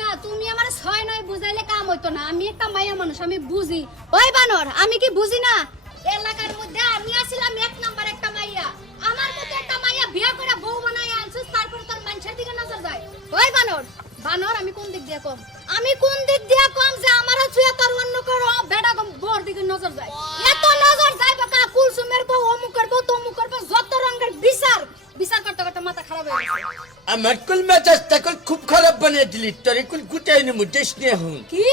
না তুমি আমার ছয় নয় বুঝাইলে কাম হইতো না আমি একটা মাইয়া মানুষ আমি বুঝি ওই বানর আমি কি বুঝি না এলাকার মধ্যে আমি আছিলাম এক নাম্বার একটা মাইয়া আমার মতো একটা মাইয়া বিয়ে করে বউ বানায় আনছিস তারপর তোর মানুষের দিকে নজর যায় ওই বানর বানর আমি কোন দিক দিয়ে কম যে আমার ছুঁয়া তোর অন্য করো বেটা কম বোর দিকে নজর যায় এত নজর যায় বাকা কুলসুমের বউ অমুকের বউ তমুকের বউ যত রঙের বিচার করতে করতে মাথা খারাপ হয়ে গেছে আমার কুল মেজাজটা খুব খারাপ বানিয়ে দিলি তোরে কুল গুটাই নি মুদেশ নে হুম কি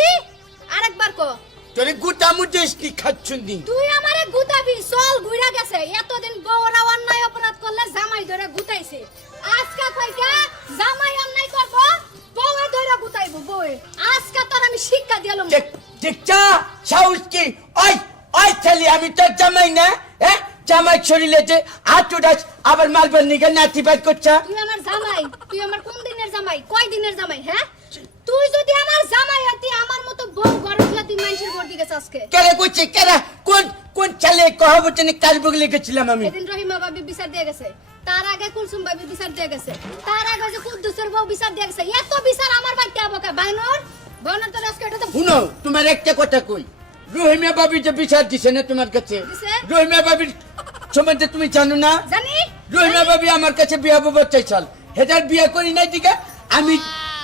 আরেকবার কো তোরে গুটা মুদেশ কি খাচ্ছুন দি তুই আমারে গুতাবি চল ঘুরা গেছে এতদিন বউরা অন্যায় অপরাধ করলে জামাই ধরে গুতাইছে আজকে কইকা জামাই অন্যায় করব বউয়ে ধরে গুতাইবো বউয়ে আজকে তোর আমি শিক্ষা দিলাম দেখছা সাউস কি ওই ছেলে আমি তোর জামাই না হ্যাঁ জামাই শরীরে যে আটুডাস আবার মালবার নিগে নাতি বাইর করছা তুই আমার কোন দিনের জামাই কয় দিনের জামাই হ্যাঁ তুই যদি আমার জামাই হতি আমার মতো বউ ঘরে তুই তুই মানুষের ঘর দিকে আজকে কেরে কইছে কেরা কোন ছেলে কহাবতনে কাজ বগলে গেছিলাম আমি এদিন রহিমা ভাবি বিচার দিয়ে গেছে তার আগে কুলসুম ভাবি বিচার দিয়ে গেছে তার আগে যে কুদ্দুসের বউ বিচার দিয়ে গেছে এত বিচার আমার বাইতে আবকা বানর তোর আজকে এটা তো শুনো তোমার একটা কথা কই রহিমা ভাবি যে বিচার দিছে না তোমার কাছে রহিমা ভাবির সম্বন্ধে তুমি জানো না জানি রহিমা ভাবি আমার কাছে বিয়া বাবা চাইছাল হেদার বিয়া করি নাই দিগা আমি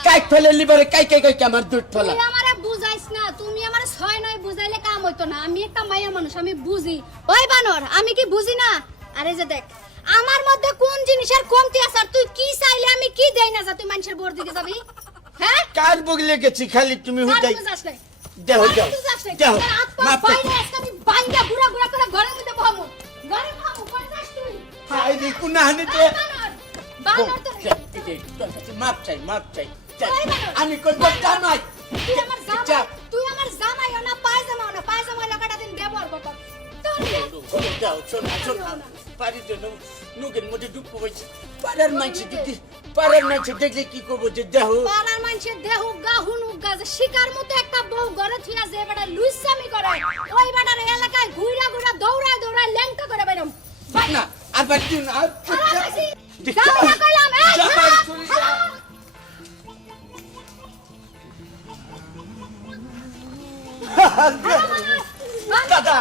কাই ফেলে লিবারে কাই আমার দুধ ফলা তুই আমারে বুঝাইস না তুমি আমারে ছয় নয় বুঝাইলে কাম হইতো না আমি একটা মাইয়া মানুষ আমি বুঝি ওই বানর আমি কি বুঝি না আরে যে দেখ আমার মধ্যে কোন জিনিসের কমতি আছে আর তুই কি চাইলে আমি কি দেই না যা তুই মানুষের বোর দিকে যাবি হ্যাঁ কার বগলে গেছি খালি তুমি হুদাই দেহ মাপ পাইলে আমি বাইঙ্গা গুড়া করে ঘরের মধ্যে বহামু কই যাস তুই হাই রে কুনা হানিতে বানর তো মাপ চাই আমি কোন জামাই তুই আমার জামাই না পায়জামা লাগাটা দিন ব্যবহার করত দাও শোনা পারি তো নুগের মধ্যে ডুব হইছে পাড়ার মানছে দেখলে কি করব যে দেহ পাড়ার মানছে দেহ গা হুনু গা যে শিকার মতো একটা বউ ঘরে থিয়া যে বেটা লুইসামি করে ওই বেটার এলাকায় ঘুরা দৌড়া ল্যাংটা করে বাইরম না আর বাকি না যাও না কইলাম এই দাদা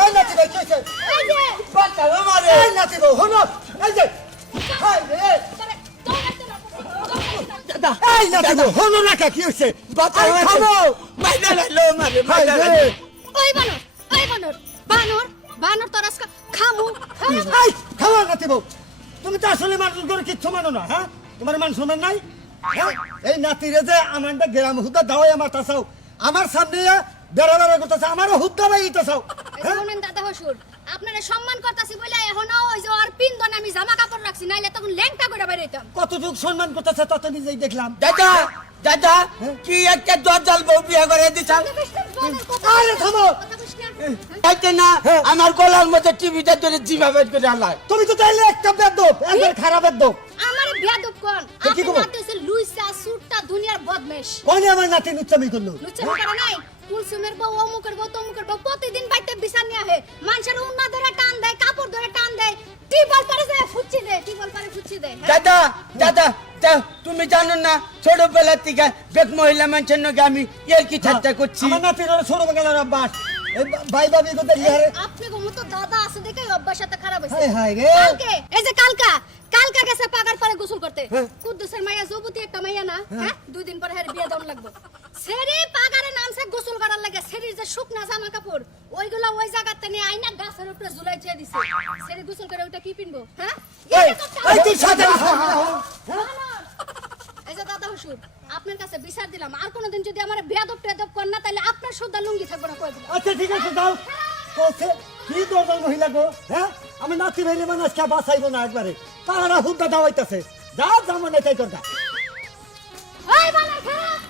এই নাতি ভাই কইছে এই যে বাচ্চা আমারে এই নাতি গো হনো এই যে হাই রে দাদা এই নাতি গো হনো না কি হইছে বাচ্চা খাবো মাইনা লাইলো মারে মাইনা লাইলো ওই বানর তোর আজকে খামু এই খাওয়া নাতি গো তুমি তো আসলে মানুষ করে কিচ্ছু মানো না হ্যাঁ তোমার মান সম্মান নাই হ্যাঁ এই নাতিরে যে আমারটা গ্রাম হুদা দাওয়াই আমার তাসাও আমার সামনে বেড়া করতেছে আমারও হুদ্দা বাইতেছাও শুনেন দাদা হসুর আপনারা সম্মান করতাছি বলে এখনো ওই যে ওর পিন্দন আমি জামা কাপড় রাখছি নাইলে তখন ল্যাংটা করে বেরাইতাম কতটুকু সম্মান করতেছে তত নিজেই দেখলাম দাদা কি একটা দরজাল বউ বিয়া করে দিছাল আরে থামো তাইতে না আমার গলার মধ্যে টিভিতে ধরে জিভা বের করে আলায় তুমি তো চাইলে একটা বেদব একবার খারাপ বেদব আমার বেয়াদব কোন আপনি নাতেছে লুইসা সুটটা দুনিয়ার বদমেশ কোনে আমার নাতি নুচ্চামি করলো লুচ্চামি করে নাই কুলসুমের বউ অমুকের বউ তমুকের বউ প্রতিদিন বাইতে বিচার নিয়ে আহে মানুষের উন্না ধরে টান দেয় কাপড় ধরে টান দেয় টিবল পারে যায় ফুচ্ছি দেয় দাদা তুমি জানো না ছোটবেলা থেকে বেক মহিলা মানুষের নাকি আমি এর কি ঠাট্টা করছি আমার নাতির ছোট বেলার অভ্যাস ভাই ভাবি কোথায় লিয়ারে আপনি গো মতো দাদা আছে দেখে অভ্যাস সাথে খারাপ হইছে হায় হায় রে কালকে এই যে কালকা গেছে পাগার পরে গোসল করতে কুদ্দুসের মাইয়া যুবতী একটা মাইয়া না হ্যাঁ 2 দিন পরে হের বিয়ে দাম লাগবে সেরি পাগারে নামছে গোসল করার লাগে সেরির যে শুকনা জামা কাপড় ওইগুলা ওই জায়গাতে নিয়ে আইনা গাছের উপরে ঝুলাই দিয়ে দিছে সেরি গোসল করে ওটা কি পিনবো হ্যাঁ এই তুই সাথে এই যে দাদা হুজুর আপনার কাছে বিচার দিলাম আর কোনদিন যদি আমার বেয়াদব টেয়াদব কর না তাহলে আপনার সুদা লুঙ্গি থাকবে না কই দিলাম আচ্ছা ঠিক আছে দাও কোসে কি দরদল মহিলা গো হ্যাঁ আমি নাতি ভাইরে মানুষ কে বাঁচাইবো না একবারে তারা হুদ্দা দাওয়াইতাছে যা জামা নাই তাই করগা ওই বানাই খারাপ